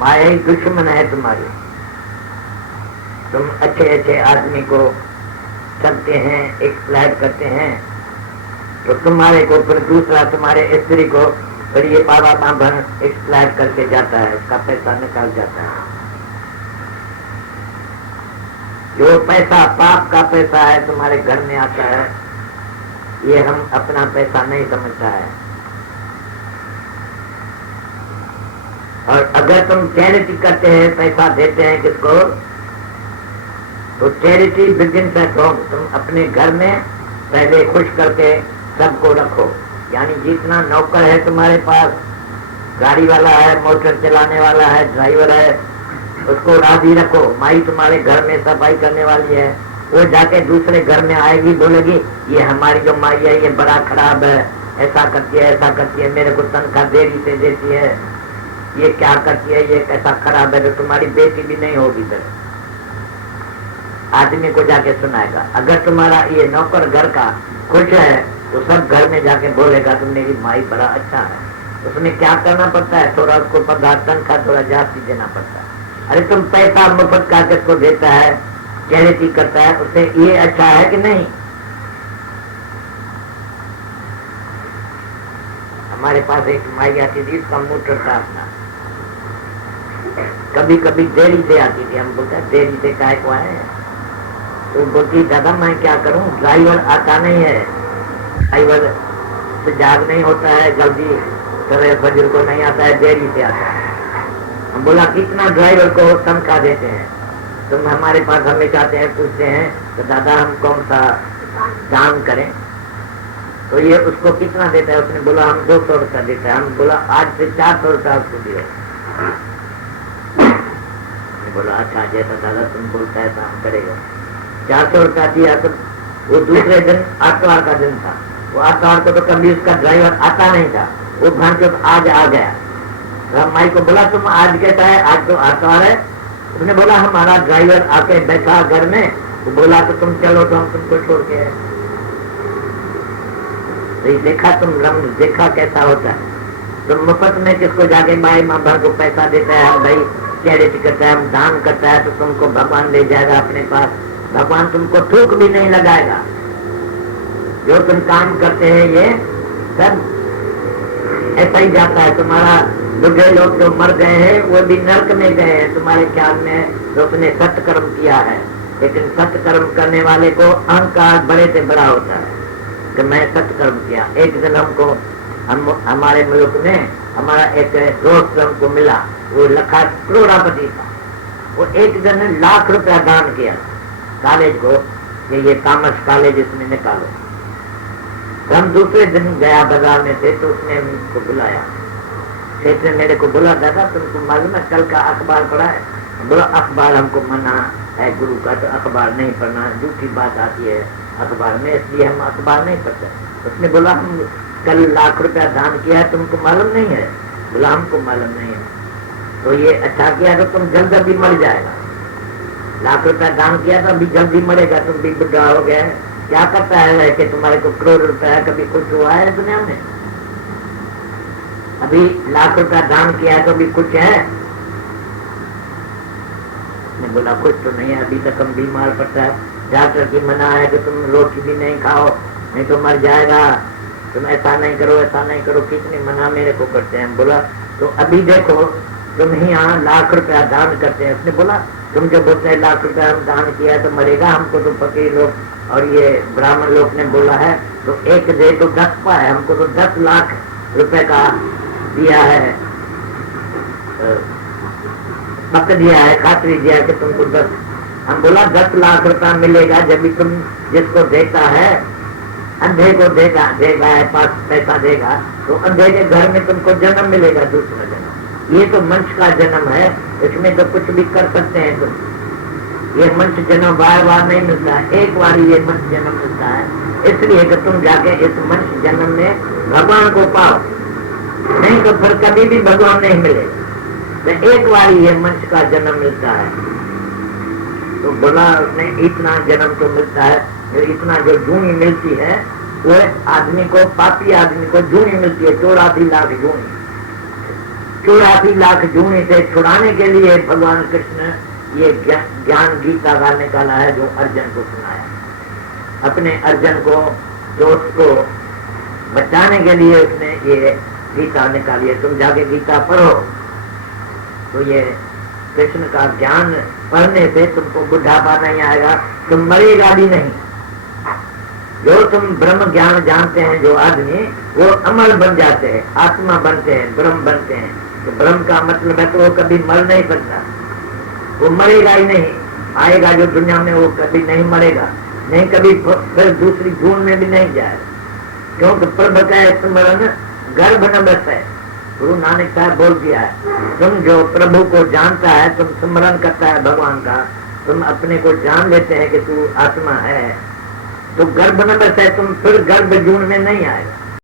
माया ही दुश्मन है तुम्हारी। तुम अच्छे अच्छे आदमी को चलते हैं, एक्सप्लॉइट करते हैं, तो तुम्हारे को फिर दूसरा तुम्हारे स्त्री को फिर ये बाबा बांभन एक्सप्लॉइट करके जाता है, उसका पैसा निकाल जाता है। जो पैसा पाप का पैसा है तुम्हारे घर में आता है, ये हम अपना पैसा नहीं समझता है। और अगर तुम चैरिटी करते हैं, पैसा देते हैं किसको, तो चैरिटी बिगिंस एट होम। तुम अपने घर में पहले खुश करके सबको रखो। यानी जितना नौकर है तुम्हारे पास, गाड़ी वाला है, मोटर चलाने वाला है, ड्राइवर है, उसको राजी रखो। माई तुम्हारे घर में सफाई करने वाली है, वो जाके दूसरे घर में आएगी, बोलेगी ये हमारी जो माई है ये बड़ा खराब है, ऐसा करती है, ऐसा करती है, मेरे को तनख्वाह देरी से देती है, ये क्या करती है, ये कैसा खराब है। तो तुम्हारी बेटी भी नहीं होगी फिर, आदमी को जाके सुनाएगा। अगर तुम्हारा ये नौकर घर का खुश है तो सब घर में जाके बोलेगा तो मेरी माई बड़ा अच्छा है। उसमें क्या करना पड़ता है, थोड़ा उसको पगार तनख्वाह थोड़ा जास्ती देना पड़ता है। अरे तुम पैसा मुफ्त का किसको देता है, चैरिटी करता है, उससे ये अच्छा है कि नहीं। हमारे पास एक माई आती थी, उसका मोटर था अपना, कभी कभी देरी से आती थी। हम बोलते देरी से काय को आए, तो बोलती दादा मैं क्या करूं, ड्राइवर आता नहीं है, ड्राइवर से जाग नहीं होता है जल्दी, सवेरे फजर को नहीं आता है, देरी से आता है। हम बोला कितना ड्राइवर को तनख्वाह देते हैं, तुम हमारे पास हमेशा आते हैं, पूछते हैं तो दादा हम कौन सा दान करें, तो ये उसको कितना देता है। उसने बोला हम 200 रुपया देता है। हम बोला आज से 400 रुपया उसको दिए। बोला अच्छा जैसा दादा तुम बोलता है तो हम करेगा। 400 रुपया दिया। तो वो दूसरे दिन आतवार का दिन था, वो आतवार को तो कभी उसका ड्राइवर आता नहीं था, वो भांचो आज आ गया। माई को बोला तुम आज कैसा है, आज तो आतवार है। उसने बोला हमारा ड्राइवर आके बैठा घर में, वो बोला तो तुम चलो तो हम तुमको छोड़ के। तो देखा तुम रंग, देखा कैसा होता है। तुम मुफ्त में किसको जाके माई माँ भर को पैसा देता है, हम भाई चैरिटी करता है, हम दान करता है, तो तुमको भगवान ले जाएगा अपने पास। भगवान तुमको थूक भी नहीं लगाएगा। जो तुम काम करते हैं ये सब ऐसा ही जाता है। तुम्हारा बुढ़े लोग जो मर गए हैं वो भी नरक में गए हैं तुम्हारे ख्याल में, तो उसने सत्कर्म किया है। लेकिन सत्कर्म करने वाले को अहंकार बड़े से बड़ा होता है कि मैं सत्कर्म किया। एक दिन हमको हमारे मुल्क में हमारा एक दोस्त हमको मिला, वो लखा करोड़पति था। वो एक दिन लाख रुपया दान किया कॉलेज को कि ये कॉमर्स कॉलेज इसमें निकालो। तो हम दूसरे दिन गया बाजार में थे, तो उसने हमको बुलाया, सेठ ने मेरे को बोला दादा तुमको मालूम है कल का अखबार पढ़ा है। बोला अखबार हमको मना है गुरु का, तो अखबार नहीं पढ़ना, झूठी बात आती है अखबार में, इसलिए हम अखबार नहीं पढ़ते। उसने बोला हम कल लाख रुपया दान किया है, तुमको मालूम नहीं है। बोला हमको मालूम नहीं है। तो ये अच्छा किया तो तुम जल्द अभी मर जाएगा। लाख रुपया दान किया तो अभी जल्दी मरेगा, तुम भी बुढ़ा हो गया है। क्या करता है कि तुम्हारे को करोड़ रुपया कभी कुछ हुआ है दुनिया में? अभी लाख रुपया दान किया तो भी कुछ है? मैं बोला कुछ तो नहीं है, अभी तक हम बीमार पड़ता है, डॉक्टर की मना है कि तुम रोटी भी नहीं खाओ नहीं तो मर जाएगा, तुम ऐसा नहीं करो ऐसा नहीं करो, कितनी मना मेरे को करते हैं। बोला तो अभी देखो तुम ही यहाँ लाख रुपया दान करते हैं। उसने बोला तुम जो बोलते हैं लाख रुपया हम दान किया तो मरेगा, हमको तो फकीर लोग और ये ब्राह्मण लोग ने बोला है तो एक दे तो 10 पाए, हमको तो 10 लाख रुपए का दिया है, पक दिया है, खातरी दिया है कि तुमको 10। हम बोला 10 लाख रुपया मिलेगा जब भी तुम जिसको देता है अंधे को देगा है, पास पैसा देगा तो अंधे के घर में तुमको जन्म मिलेगा, दूसरा जन्म। ये तो मनुष्य का जन्म है, इसमें तो कुछ भी कर सकते हैं तुम। ये मनुष्य जन्म बार बार नहीं मिलता है, एक बार ये मनुष्य जन्म मिलता है, इसलिए कि तुम जाके इस मनुष्य जन्म में भगवान को पाओ, नहीं तो फिर कभी भी भगवान नहीं मिलेगा। तो एक बार ये मनुष्य का जन्म मिलता है। तो बोला उसने इतना जन्म तो मिलता है, इतना जो जूनी मिलती है वो आदमी को, पापी आदमी को जूनी मिलती है, 84 लाख जूनी। 84 लाख जूने से छुड़ाने के लिए भगवान कृष्ण ये ज्ञान गीता का निकाला है, जो अर्जुन को सुनाया। अपने अर्जुन को, दोस्त को बचाने के लिए उसने ये गीता निकाली है। तुम जाके गीता पढ़ो तो ये कृष्ण का ज्ञान पढ़ने से तुमको बुढ़ापा नहीं आएगा, तुम मरेगा भी नहीं। जो तुम ब्रह्म ज्ञान जानते हैं जो आदमी, वो अमर बन जाते हैं, आत्मा बनते हैं, ब्रह्म बनते हैं। तो ब्रह्म का मतलब है तो वो कभी मर नहीं सकता, वो मरेगा ही नहीं। आएगा जो दुनिया में वो कभी नहीं मरेगा, नहीं कभी फिर दूसरी जून में भी नहीं जाएगा, क्योंकि प्रभु का स्मरण गर्भ न बस है। गुरु नानक साहब बोल दिया है, तुम जो प्रभु को जानता है, तुम स्मरण करता है भगवान का, तुम अपने को जान लेते हैं कि तू आत्मा है, तो गर्भ न बस है, तुम फिर गर्भ जून में नहीं आएगा।